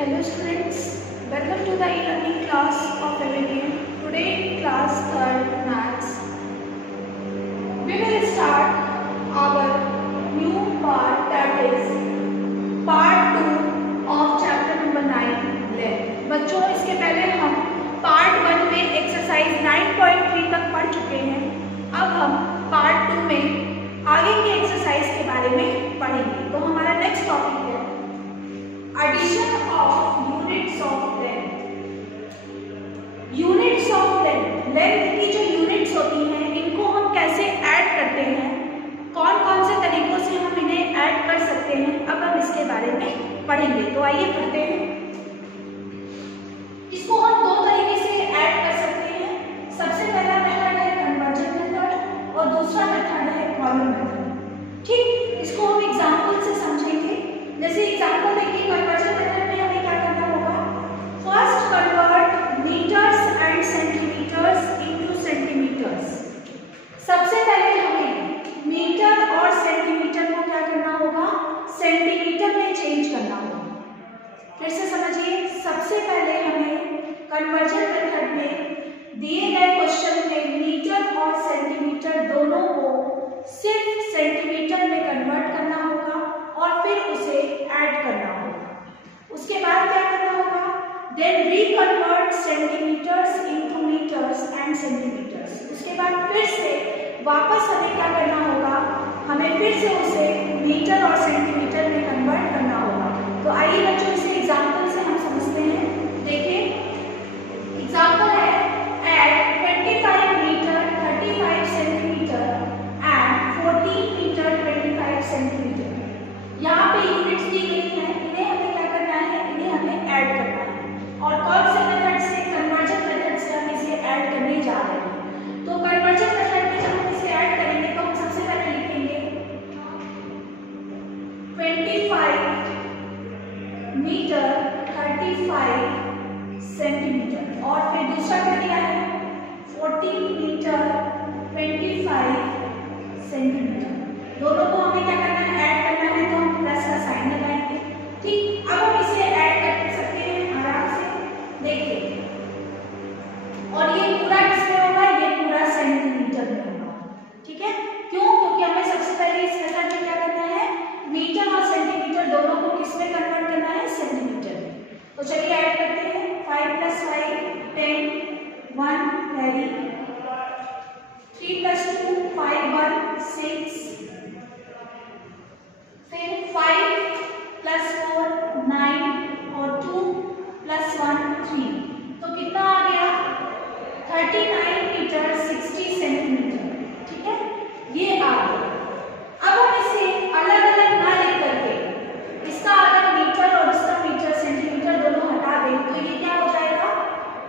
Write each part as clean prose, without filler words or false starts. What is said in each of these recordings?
Hello students, welcome to the e-learning class of MLA. Today class 3rd Maths. We will start our new part, that is part 2 of chapter number 9 length. बच्चों इसके पहले हम part 1 में exercise 9.3 तक पढ़ चुके हैं। अब हम पार्ट 2 में आगे के एक्सरसाइज के बारे में पढ़ेंगे। तो हमारा नेक्स्ट टॉपिक है addition of units of length. Units of length, length की जो यूनिट्स होती हैं इनको हम कैसे ऐड करते हैं, कौन कौन से तरीकों से हम इन्हें ऐड कर सकते हैं, अब हम इसके बारे में पढ़ेंगे। तो आइए पढ़ते हैं। इसको हम दो तरीके से ऐड कर सकते हैं। सबसे पहला मेथड है कन्वर्जन मेथड और दूसरा मेथड है कॉलम मेथड। ठीक, इसको हम एग्जांपल से समझेंगे। जैसे एग्जांपल देखिए, कन्वर्जन मेथड में हमें क्या करना होगा। First convert metres and centimetres into centimetres. सबसे पहले हमें मीटर और सेंटीमीटर को क्या करना होगा, सेंटीमीटर में चेंज करना होगा। फिर से समझिए, सबसे पहले हमें कन्वर्जन मेथड में दिए गए क्वेश्चन में मीटर और सेंटीमीटर दोनों को सिर्फ सेंटीमीटर में कन्वर्ट करना होगा और फिर उसे ऐड करना होगा। उसके बाद क्या करना होगा, then reconvert centimetres into metres and centimetres. उसके बाद फिर से वापस हमें क्या करना होगा, हमें फिर से उसे मीटर और सेंटीमीटर में कन्वर्ट करना होगा। तो आइए बच्चों इसे एग्जांपल से हम समझते हैं। देखिए एग्जांपल है add 25 metre 35 centimetre and 14 metre 25 centimetre. यहाँ पे यूनिट्स दी गई हैं, इन्हें हमें क्या करना है, इन्हें हमें ऐड करना है। और कौन से मेथड से, कन्वर्जन मेथड से हम इसे ऐड करने जा रहे हैं। तो कन्वर्जन मेथड में जब हम इसे ऐड करेंगे तो हम सबसे पहले लिखेंगे 25 मीटर 35 सेंटीमीटर और फिर दूसरा क्या दिया है 14 मीटर 25 सेंटीमीटर। दोनों को हमें क्या करना है, ऐड करना है। तो हम प्लस का साइन लगाएंगे। ठीक, अब हम इसे ऐड कर सकते हैं आराम से। देखिए, और ये पूरा किसमें होगा, ये पूरा सेंटीमीटर में होगा। ठीक है, क्यों, क्योंकि हमें सबसे पहले इस मेथड में क्या करना है, मीटर और सेंटीमीटर दोनों को किसमें कन्वर्ट करना है, सेंटीमीटर में। तो चलिए ऐड करते हैं। 5 + 5 10 1 कैरी, 3 + 2 5 1 6, फिर 5 + 4 9 और 2 + 1 3। तो कितना आ गया 39 मीटर 60 सेंटीमीटर। ठीक है, ये आ गया। अब हम इसे अलग अलग ना लिख करके इसका अगर मीटर और इसका मीटर सेंटीमीटर दोनों हटा दें तो ये क्या हो जाएगा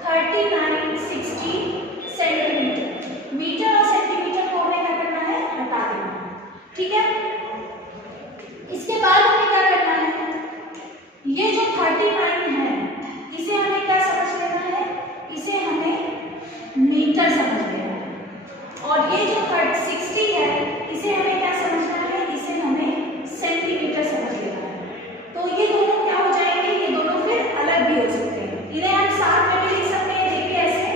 39 60 सेंटीमीटर। मीटर और सेंटीमीटर को हमें क्या करना है, हटा देना है। ठीक है, इसके बाद हमें क्या करना है, ये जो 39 है इसे हमें क्या समझ लेना है, इसे हमें मीटर समझ लेना है। और ये जो 60 है इसे हमें क्या समझना है, इसे हमें सेंटीमीटर समझ लेना है। तो ये दोनों क्या हो जाएंगे, ये दोनों फिर अलग भी हो सकते हैं। इन्हें हम साथ में भी लिख सकते हैं। देखिए ऐसे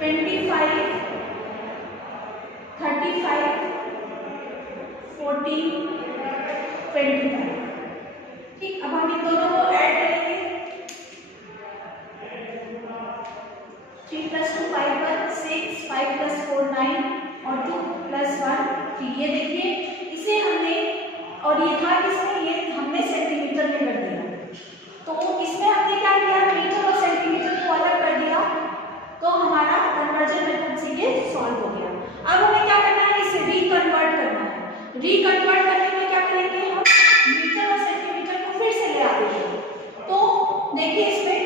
25 35 14 25। ठीक, अब हम इन दोनों को ऐड करेंगे। 3 + 2 5 1 6 5 + 4 9 और 2 + 1 3। ये देखिए इसे हमने, और ये था किसमें, ये हमने सेंटीमीटर में कर दिया। तो इसमें हमने क्या किया, मीटर और सेंटीमीटर को अलग कर दिया। तो हमारा कन्वर्जन मेथड से ये सॉल्व हो गया। अब हमें क्या करना है, इसे रिकन्वर्ट करना है। रिकन्वर्ट करने में क्या करेंगे, हम मीटर और सेंटीमीटर को फिर से ले आएंगे। तो देखिए इसमें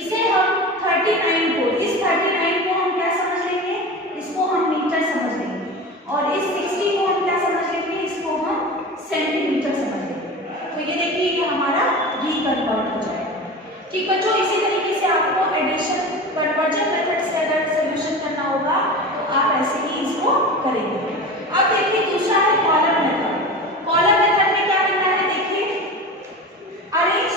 इसे हम 39 को, इस 39 को हम क्या समझ लेंगे, इसको हम मीटर समझ लेंगे। और इस 60 को हम क्या समझ लेंगे, इसको हम सेंटीमीटर समझ लेंगे। तो ये देखिए ये हमारा रिकन्वर्ट हो जाएगा। ठीक बच्चों, इसी तरीके से आपको एडिशन कन्वर्जन मेथड से अगर सोल्यूशन करना होगा तो आप ऐसे ही इसको करेंगे। अब देखिए दूसरा है कॉलम मेथड। कॉलम मेथड में क्या करना है, देखिए अरेंज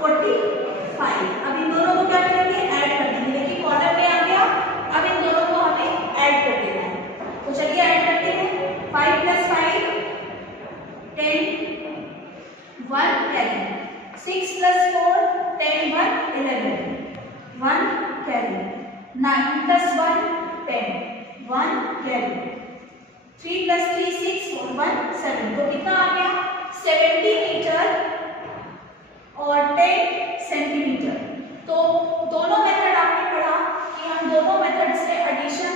45। अब इन दोनों को क्या करेंगे, ऐड कर देंगे। देखिए कॉलम में आ गया, अब इन दोनों को हमें ऐड कर देना है। तो चलिए ऐड करते हैं। 5 + 5 10, 1 कैरी। 6 + 4 10, 1 11, 1 कैरी। 9 + 1 10, 1 कैरी। 3 + 3 6 4 1 7। तो कितना आ गया, 70 मीटर और 10 सेंटीमीटर। तो दोनों मेथड आपने पढ़ा कि हम दोनों मेथड से एडिशन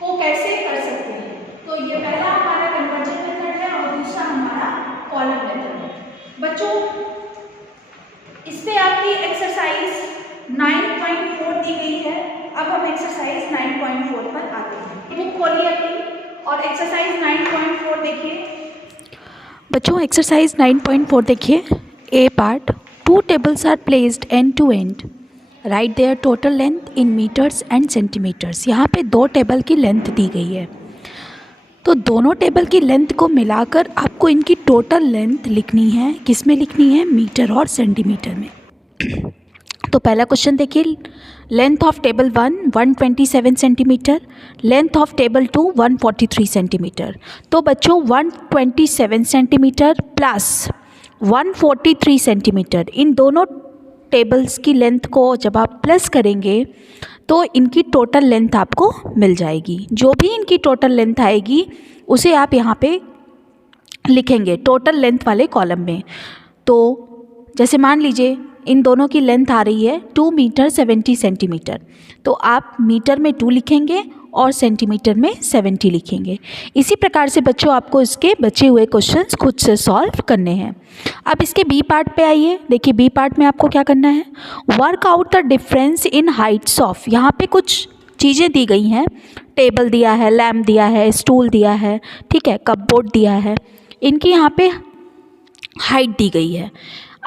को कैसे कर सकते हैं। तो ये पहला हमारा कन्वर्जन मेथड है और दूसरा हमारा कॉलम मेथड है। बच्चों इस पे आपकी एक्सरसाइज 9.4 दी गई है। अब हम एक्सरसाइज 9.4 पर आते हैं। बुक खोलिए अपनी और एक्सरसाइज 9.4 देखिए। बच्चों एक्सरसाइज 9.4 देखिए। ए part, 2 tables are placed end to end. Write their total length in meters and centimeters. यहाँ पे 2 टेबल की लेंथ दी गई है, तो दोनों टेबल की लेंथ को मिलाकर आपको इनकी टोटल लेंथ लिखनी है। किस में लिखनी है, मीटर और सेंटीमीटर में। तो पहला क्वेश्चन देखिए, length of table 1 127 centimetre, length of table 2 143 centimetre. तो बच्चों 127 सेंटीमीटर प्लस 143 सेंटीमीटर, इन दोनों टेबल्स की लेंथ को जब आप प्लस करेंगे तो इनकी टोटल लेंथ आपको मिल जाएगी। जो भी इनकी टोटल लेंथ आएगी उसे आप यहाँ पे लिखेंगे टोटल लेंथ वाले कॉलम में। तो जैसे मान लीजिए इन दोनों की लेंथ आ रही है 2 मीटर 70 सेंटीमीटर, तो आप मीटर में 2 लिखेंगे और सेंटीमीटर में 70 लिखेंगे। इसी प्रकार से बच्चों आपको इसके बचे हुए क्वेश्चंस खुद से सॉल्व करने हैं। अब इसके बी पार्ट पे आइए। देखिए बी पार्ट में आपको क्या करना है, work out the difference in Heights of. यहाँ पे कुछ चीज़ें दी गई हैं, टेबल दिया है, लैम्प दिया है, स्टूल दिया है, ठीक है, कपबोर्ड दिया है, इनकी यहाँ पे हाइट दी गई है।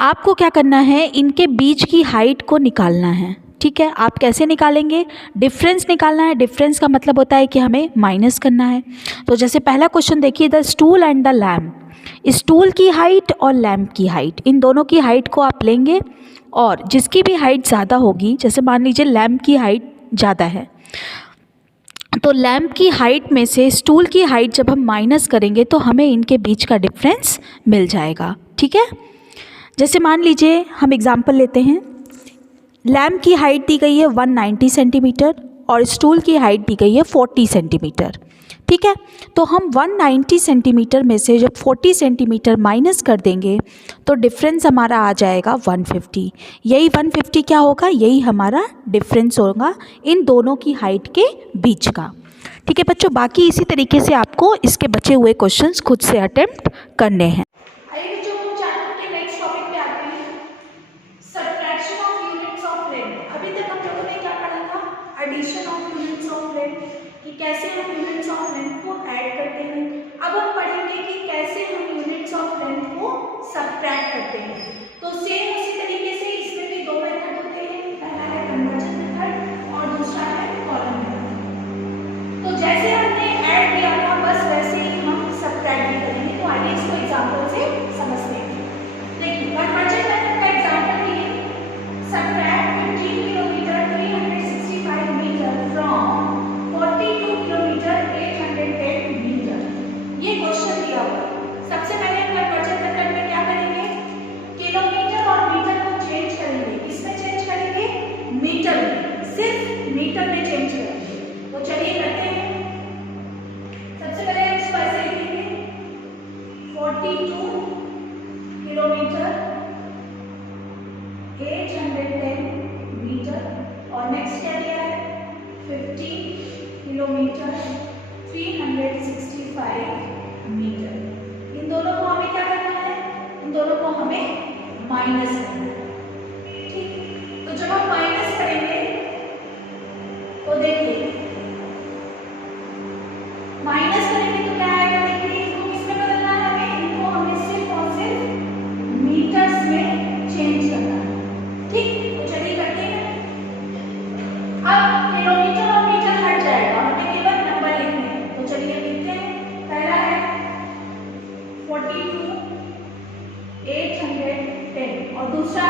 आपको क्या करना है, इनके बीच की हाइट को निकालना है। ठीक है, आप कैसे निकालेंगे, डिफरेंस निकालना है। डिफरेंस का मतलब होता है कि हमें माइनस करना है। तो जैसे पहला क्वेश्चन देखिए, the stool and the lamp. Stool की हाइट और लैम्प की हाइट, इन दोनों की हाइट को आप लेंगे और जिसकी भी हाइट ज़्यादा होगी, जैसे मान लीजिए लैम्प की हाइट ज़्यादा है, तो लैम्प की हाइट में से स्टूल की हाइट जब हम माइनस करेंगे तो हमें इनके बीच का डिफरेंस मिल जाएगा। ठीक है, जैसे मान लीजिए हम एग्जाम्पल लेते हैं, लैम्प की हाइट दी गई है 190 सेंटीमीटर और स्टूल की हाइट दी गई है 40 सेंटीमीटर। ठीक है, तो हम 190 सेंटीमीटर में से जब 40 सेंटीमीटर माइनस कर देंगे तो डिफरेंस हमारा आ जाएगा 150। यही 150 क्या होगा, यही हमारा डिफरेंस होगा इन दोनों की हाइट के बीच का। ठीक है बच्चों, बाकी इसी तरीके से आपको इसके बचे हुए क्वेश्चंस खुद से अटेम्प्ट करने हैं। Addition of units of length, कि कैसे हम यूनिट्स ऑफ लेंथ को ऐड करते हैं। अब हम पढ़ेंगे कि कैसे हम यूनिट्स ऑफ लेंथ को सबट्रैक्ट करते हैं। तो सेम उसी तरीके से इसमें भी 2 मेथड होते हैं, पहला है कन्वर्जन मेथड और दूसरा है कॉलम मेथड। तो जैसे हमने ऐड किया था बस वैसे ही हम सबट्रैक्ट भी करेंगे। तो आइए इसको एग्जाम्पल से समझते हैं। देखिए कन्वर्जन मेथड का एग्जाम्पल है, subtract 15 kilometre 365 metre from 42 kilometre 810 metre. ये क्वेश्चन दिया हुआ है। सबसे पहले हम कन्वर्जन मेथड में क्या करेंगे, किलोमीटर और मीटर को चेंज करेंगे। किसमें चेंज करेंगे, मीटर में, सिर्फ मीटर में चेंज करेंगे। तो चलिए करते हैं। सबसे पहले हम इसको ऐसे लिखेंगे 42 किलोमीटर 810 मीटर और नेक्स्ट क्या दिया है 15 किलोमीटर 365 मीटर। इन दोनों को हमें क्या करना है, इन दोनों को हमें माइनस करना है। ठीक, तो जब हम माइनस करेंगे तो देखिए माइनस करेंगे तो क्या आएगा, देखिए इनको किसमें बदलना है हमें, इनको हमें सिर्फ और सिर्फ मीटर्स में चेंज करना है। ठीक, तो चलिए करते हैं। अब किलोमीटर और मीटर हट जाएगा, हमें केवल नंबर लिखने हैं। तो चलिए लिखते हैं। पहला है 42 810 और दूसरा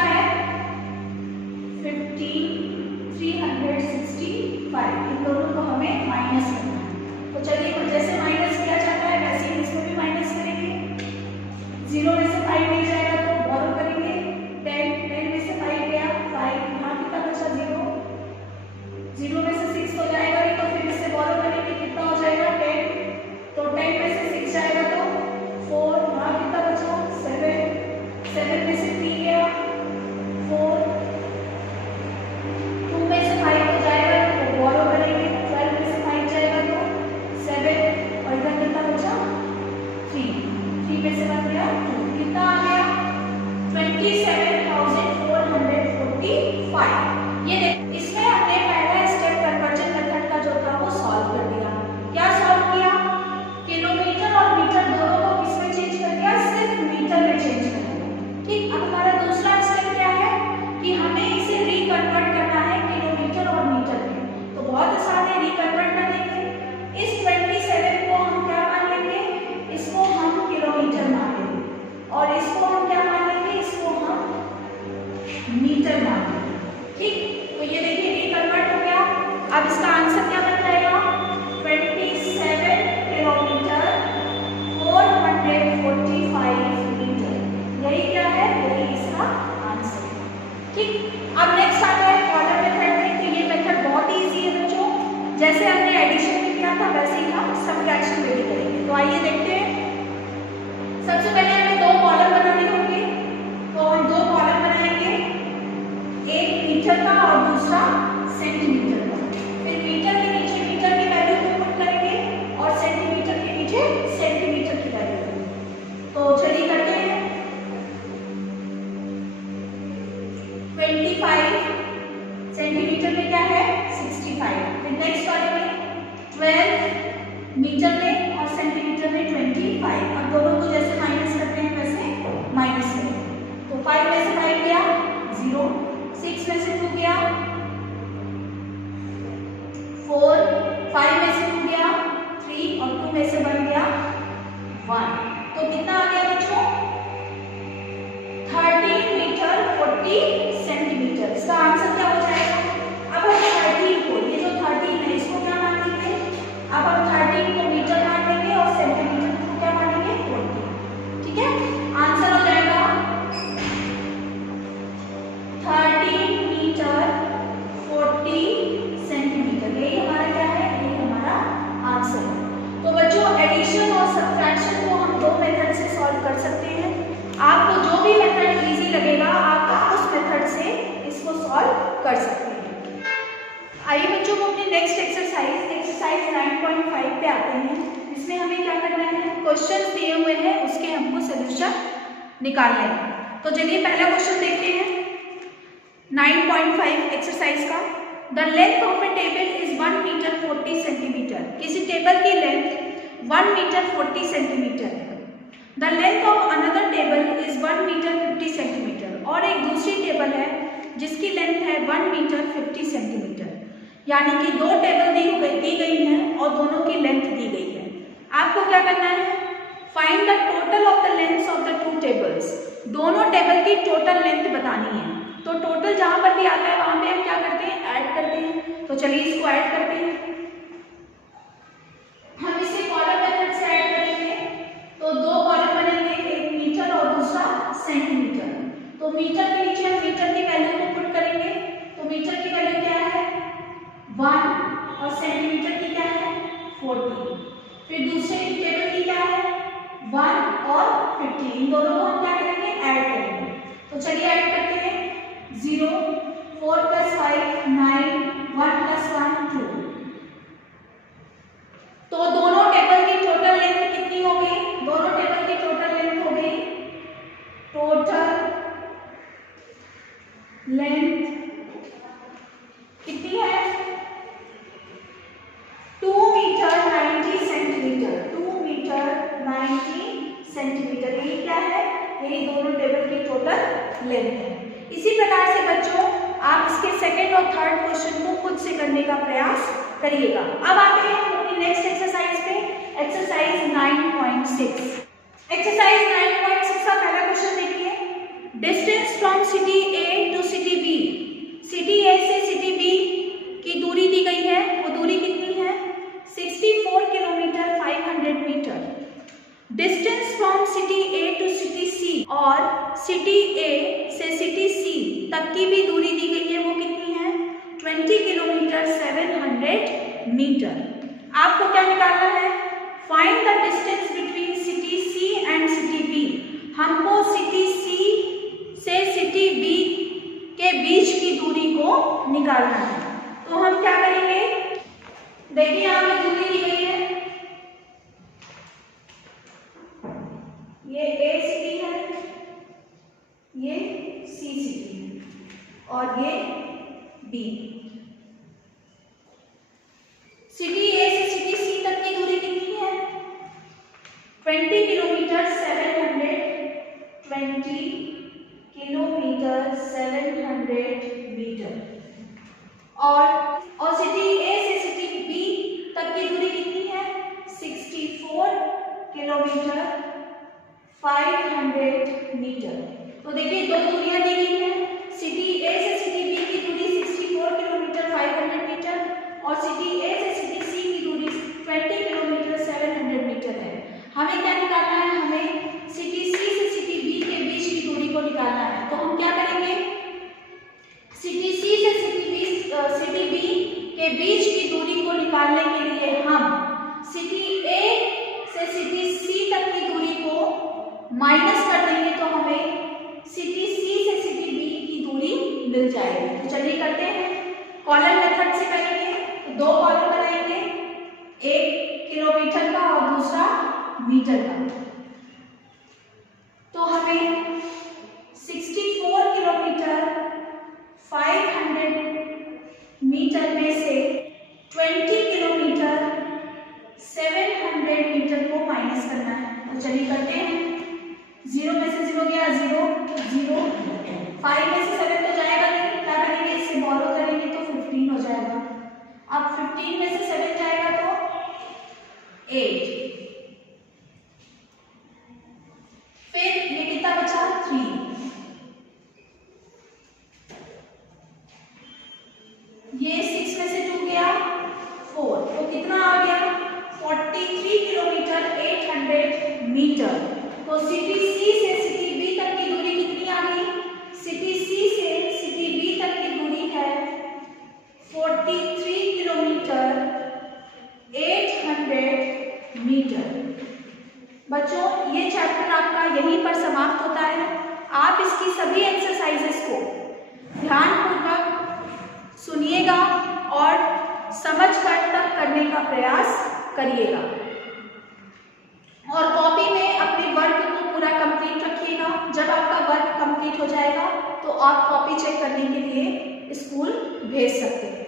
27,445। ये इसमें हमने पहला स्टेप कन्वर्जन मेथड का जो था वो सॉल्व कर दिया। क्या सॉल्व किया? किलोमीटर और मीटर दोनों को किसमें चेंज कर दिया? सिर्फ मीटर में चेंज कर दिया। ठीक, अब हमारा दूसरा स्टेप क्या है कि हमें इसे रिकन्वर्ट करना है किलोमीटर और मीटर में। तो बहुत आसान है, रिकन्वर्ट कर देंगे। इस 27 को हम क्या मान लेंगे? इसको हम किलोमीटर मान लेंगे और इसको हम क्या मान लेंगे? इसको हम मीटर मान लेंगे। ठीक, तो ये देखिए रिकन्वर्ट हो गया। अब इसका आंसर क्या बन जाएगा? 27 किलोमीटर 445 मीटर। यही क्या है? यही इसका आंसर है। ठीक, अब नेक्स्ट आता है कॉलम मेथड में। तो ये मेथड बहुत ईजी है बच्चों, जैसे हमने एडिशन में किया था वैसे ही हम सबट्रैक्शन में भी करेंगे। तो आइए देखते हैं। सबसे पहले हमें दो कॉलम बनाने होंगे, तो हम दो कॉलम बनाएंगे, एक मीटर का और दूसरा सेंटीमीटर का। फिर मीटर के नीचे मीटर की वैल्यू को पुट करेंगे और सेंटीमीटर के नीचे सेंटीमीटर की वैल्यू। तो चलिए करते हैं। 25 सेंटीमीटर में क्या है? 65। फिर नेक्स्ट वाले में 12 मीटर में और सेंटीमीटर में 25। अब दोनों को जैसे माइनस करते हैं वैसे माइनस करें। तो 5 में से 5 गया 0, 6 में से 2 गया 4, 5 में से 2 गया 3 और 2 में से 1 गया 1। तो कितना आ गया बच्चों? 13 मीटर 40 सेंटीमीटर। इसका आंसर क्या हो जाएगा? अब हम 13 को, ये जो 13 है इसको क्या मान लेंगे? अब हम 13 को मीटर मान लेंगे और सेंटीमीटर को क्या मानेंगे? 40। ठीक है, आंसर हो जाएगा 13 मीटर 40 सेंटीमीटर। यही हमारा क्या है? यही हमारा आंसर है। तो बच्चों एडिशन और सब्ट्रैक्शन को हम दो मेथड से सॉल्व कर सकते हैं। आपको जो भी मेथड इजी लगेगा आप उस मेथड से इसको सॉल्व कर सकते हैं। आइए बच्चों को अपनी नेक्स्ट एक्सरसाइज 9.5 पे आते हैं। इसमें हमें क्या करना है? क्वेश्चन दिए हुए हैं, उसके हमको सोल्यूशन निकालना है। तो चलिए पहला क्वेश्चन देखते हैं 9.5 एक्सरसाइज का। The length of a table is 1 metre 40 centimetre. किसी टेबल की लेंथ 1 मीटर 40 सेंटीमीटर है। The length of another table is 1 metre 50 centimetre. और एक दूसरी टेबल है जिसकी लेंथ है 1 मीटर 50 सेंटीमीटर। यानी कि दो टेबल दी गई हैं और दोनों की लेंथ दी गई है। आपको क्या करना है? Find the total of the lengths of the two tables. दोनों टेबल की टोटल लेंथ बतानी है। तो टोटल जहां पर भी आता है वहां पे हम क्या करते हैं? ऐड करते हैं। तो चलिए इसको ऐड करते हैं। हम इसे कॉलम मेथड से ऐड करेंगे। तो दो कॉलम बनेंगे, एक मीटर और दूसरा सेंटीमीटर। तो मीटर के नीचे हम मीटर की वैल्यू को पुट करेंगे। तो मीटर की वैल्यू क्या है? 1 और सेंटीमीटर की क्या है? 40। फिर दूसरे की टेबल की क्या है? 1 और 50। इन दोनों को हम क्या करेंगे? ऐड करेंगे। तो चलिए ऐड करते हैं। 0 4 + 5 9 1 + 1 2। तो दोनों टेबल की टोटल लेंथ कितनी हो गई? दोनों टेबल की टोटल लेंथ हो गई, टोटल लेंथ कितनी है? 2 मीटर 90 सेंटीमीटर। 2 metre 90 centimetre. यही क्या है? यही दोनों टेबल की टोटल लेंथ है। इसी प्रकार से बच्चों आप इसके सेकंड और थर्ड क्वेश्चन को खुद से करने का प्रयास करिएगा। अब आते हैं अपनी नेक्स्ट एक्सरसाइज पे, एक्सरसाइज 9.6। एक्सरसाइज 9.6 का पहला क्वेश्चन देखिए। Distance from city A to city B. City A से सिटी बी की दूरी दी गई है। वो दूरी कितनी है? 64 kilometre 500 metre. Distance from city A to city C और सिटी ए से सिटी सी तक की भी दूरी दी गई है। वो कितनी है? 20 किलोमीटर 700 मीटर। आपको क्या निकालना है? Find the distance between city C and city B. हमको सिटी सी से सिटी बी के बीच की दूरी को निकालना है। तो हम क्या करेंगे? देखिए यहाँ पे दूरी दी गई है, ये ए सिटी है, ये सी सिटी है और ये बी। सिटी ए से सिटी सी तक की दूरी कितनी है? 20 किलोमीटर 700 मीटर। और सिटी ए से सिटी बी तक की दूरी कितनी है? 64 किलोमीटर 500 मीटर। तो देखिए दो दूरियां दी गई हैं। सिटी ए से सिटी बी की दूरी 64 किलोमीटर 500 मीटर और सिटी ए से सिटी सी की दूरी 20 किलोमीटर 700 मीटर है। हमें क्या निकालना है? हमें सिटी सी से सिटी बी के बीच की दूरी को निकालना है। तो हम क्या करेंगे? सिटी सी से सिटी बी के बीच की दूरी को निकालने के लिए हम सिटी ए से सिटी सी तक की दूरी को माइनस कर देंगे तो हमें सिटी सी से सिटी बी की दूरी मिल जाएगी। तो चलिए करते हैं। कॉलम मेथड से करेंगे तो दो कॉलम बनाएंगे, एक किलोमीटर का और दूसरा मीटर का। तो हमें 64 किलोमीटर 500 मीटर में से 20 किलोमीटर 700 मीटर को माइनस करना है। तो चलिए करते हैं। 0 में से 0 गया 0, 0, 5 में से 7 तो जाएगा नहीं, क्या करेंगे? इससे बॉरो करेंगे तो 15 हो जाएगा। अब 15 में से 7 जाएगा तो 8, फिर ये कितना बचा? 3, ये 6 में से 2 गया 4, तो कितना आ गया? 43 किलोमीटर 800 मीटर। तो सिटी सी से सिटी बी तक की दूरी कितनी आ गई? सिटी सी से सिटी बी तक की दूरी है 43 किलोमीटर 800 मीटर। बच्चों ये चैप्टर आपका यहीं पर समाप्त होता है। आप इसकी सभी एक्सरसाइजेस को ध्यानपूर्वक सुनिएगा और समझकर तब करने का प्रयास करिएगा और कॉपी में अपने वर्क को पूरा कंप्लीट रखिएगा। जब आपका वर्क कंप्लीट हो जाएगा तो आप कॉपी चेक करने के लिए स्कूल भेज सकते हैं।